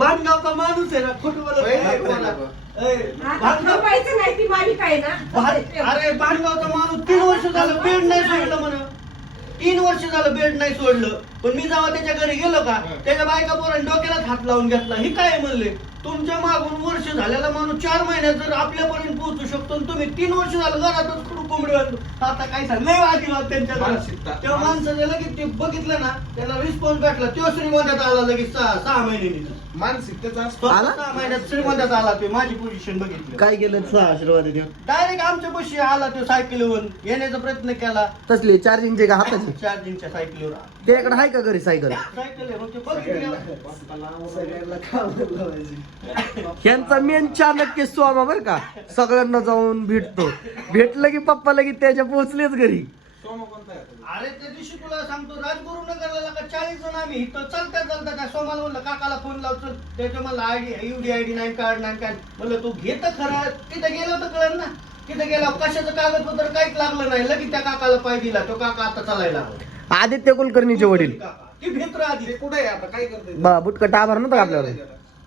भानगावचा माणूस आहे ना? खोटं बोलत नाही. ए, आता नाही ती मालिका आहे ना? अरे भानगावचा माणूस? तीन वर्ष झालं बेड नाही सोडलं म्हणा. तीन वर्ष झालं बेड नाही सोडलं. पण मी जेव्हा त्याच्या घरी गेलो का हं. त्याच्या बायका पोरांनी डोक्याला हात लावून घेतला. हे काय म्हणले? तुमच्या मागून वर्ष झालेला माणूस चार महिन्यात जर आपल्यापर्यंत पोहोचू शकतो तुम्ही तीन वर्ष झालं घरातच कुठं कोंबडी. आता काय सांग लय वादिवाद त्यांच्या. तेव्हा माणसाने लगेच ते बघितलं ना त्याला रिस्पॉन्स भेटला. तो श्रीमंतात आला लगेच सहा सहा महिन्यांनी मानसिकतेचा? सहा महिन्यात श्रीमंतात आला ते. माझी पोझिशन बघितली. काय केलं सहा आशीर्वाद देव डायरेक्ट आमच्या पशी आला तो सायकलीवर येण्याचा प्रयत्न केला. तसली चार्जिंगचे का हाताचे? चार्जिंगच्या सायकलीवर त्याकडे आहे का घरी? सायकल सायकल मेन चाणक्य स्वामा बर का. सगळ्यांना जाऊन भेटतो. भेटलं की पप्पा लगी त्याच्या पोहोचलेच घरी. अरे त्या दिवशी तुला सांगतो राजगुरू नगरला का चाळीस जण आम्ही इथं चालता चालता त्या सोमाला म्हणलं काकाला फोन लावतो त्याच्या मला आयडी युडी आयडी नाही कार्ड नाही काय म्हणलं तू घेत खरं? तिथं गेलं तर कळ ना. तिथं गेला कशाचं कागदपत्र काहीच लागलं नाही. लगेच त्या काकाला पाय दिला. तो काका आता चालायला लागला. आदित्य कुलकर्णीचे वडील. काका. ती भेत्र आधी ते कुठे आहे आता? काय करते बा टाभार नव्हता का आपल्यावर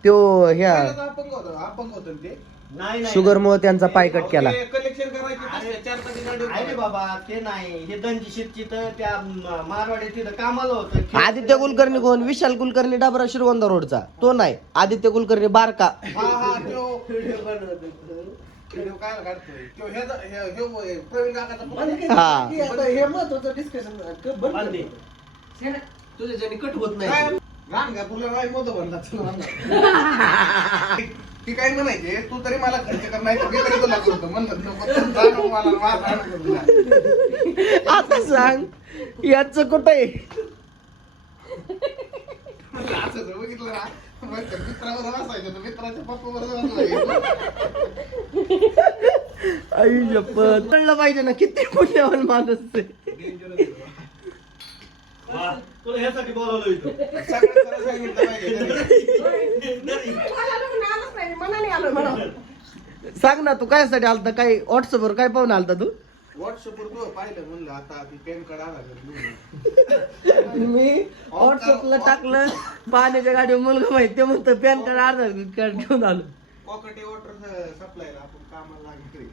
त्यो ह्या अपंग होतं अपंग होतं ते. नाही नाही शुगर मुळे त्यांचा पाय कट केला. कलेक्शन करायची अरे, चार पाच गाडी अरे बाबा ते नाही. हे दंजी शेतची तर त्या म- मारवाडी तिथं कामाला होतं. आदित्य कुलकर्णी कोण? विशाल कुलकर्णी डाबरा श्रीगोंदा रोडचा. तो नाही. आदित्य कुलकर्णी बारका. हा हा त्यो व्हिडिओ बनवत होतो. व्हिडिओ काय काढतोय? त्यो हे हे हे प्रवीण काकाचा पोरगा. हा. हे महत्वाचं डिस्कशन. तुझ्या कट होत? नाही. रान का तुला नाही मोठं म्हणला चला म्हणला. ती काय म्हणायचे तू तरी मला खर्च कर नाही तर मी तरी तुला करतो नको तू मला माझा. आता सांग याच कुठं आहे असं जर बघितलं ना मग मित्राबरोबर असायचं तर मित्राच्या. आई शपथ कळलं पाहिजे ना किती पुण्यवान माणूस वा, तुला ह्यासाठी बोलवलं इथं. सगळं खरं सांगितलं पाहिजे. मला लग्न आलंच नाही मनाने आलो मला सांग ना तू काय साठी आलता काय व्हॉट्सअप वर काय पाहून आलता तू व्हॉट्सअपवर तू पाहिलं म्हणलं आता ती पॅन कार्ड आला मी व्हॉट्सअपला टाकलं पाण्याच्या गाडीवर मुलगा माहिती ते म्हणतं पॅन कार्ड आधार कार्ड घेऊन आलो कॉकटे वॉटर सप्लायला आपण कामाला लागेल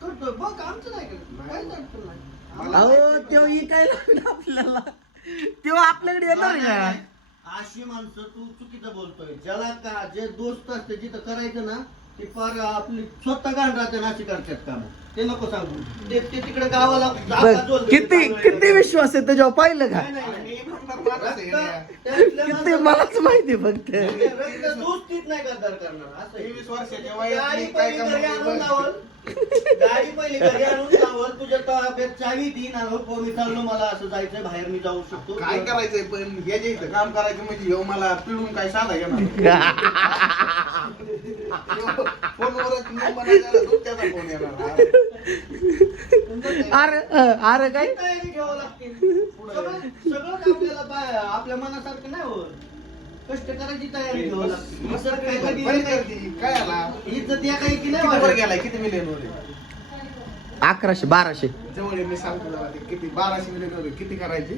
करतोय बघ आमचं नाही केलं. काहीच अडचण नाही. मला अहो तो काय लागला आपल्याला तो आपल्याकडे येणार का? अशी माणसं तू चुकीचं बोलतोय. ज्याला का जे दोस्त असते जिथं करायचं ना ते फार आपली स्वतः घाण राहते ना अशी करतात काम. ते नको सांगू. ते ते तिकडे गावाला जागा बघ, जोडलं. किती किती विश्वास आहे तुझ्यावर पाहिलं का? नाही. मी. त्यातल्या किती माणसाला- मलाच माहिती फक्त. रक्त दोस्तीच नाही गद्दार करणार असं आहे. तेवीस वर्षाच्या वयात गाडी मी काय पहिली घरी आणून लावल. गाडी पहिली घरी आणून चावी देईन आणि हो मी चाललो मला असं जायचंय बाहेर मी जाऊ शकतो. काय करायचंय? पण हे जे इथं काम करायचं म्हणजे ह्यो मला पिळून काय साधा येणार? फोनवरच तो त्याचा फोन येणार अरे अरे काय? तयारी घ्यावं लागते सगळं आपल्याला पाय- आपल्या मनासारखं नाही होत. कष्ट करायची तयारी घ्यावं लागते. काय बरी करते. काय आला? इज्जत या काही की किती नाही वर वाढत. गेलाय? किती मिलियन वर? आहे? अकराशे बाराशे. जवळ आहे, मी सांगतो जरा ते किती बाराशे मिलियन. किती करायचे?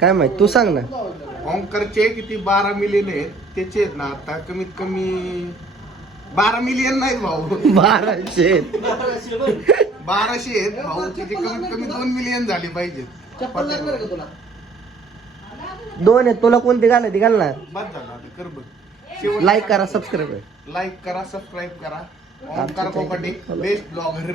काय माहीत तू सांग ना. ऑंकरचे किती बारा मिलियन आहेत त्याचे आहेत ना आता कमीत कमी बारा मिलियन नाहीत भाऊ. बाराशे बाराशे आहेत भाऊ त्याचे कमीत कमी दोन मिलियन झाले पाहिजेत. चप्पल लागणार का तुला? दोन आहेत तुला कोणती घालायची घाल ना. बस झालं आता कर बघ. शेवट लाईक करा सबस्क्राईब लाईक करा सबस्क्राईब करा. Omkar best blogger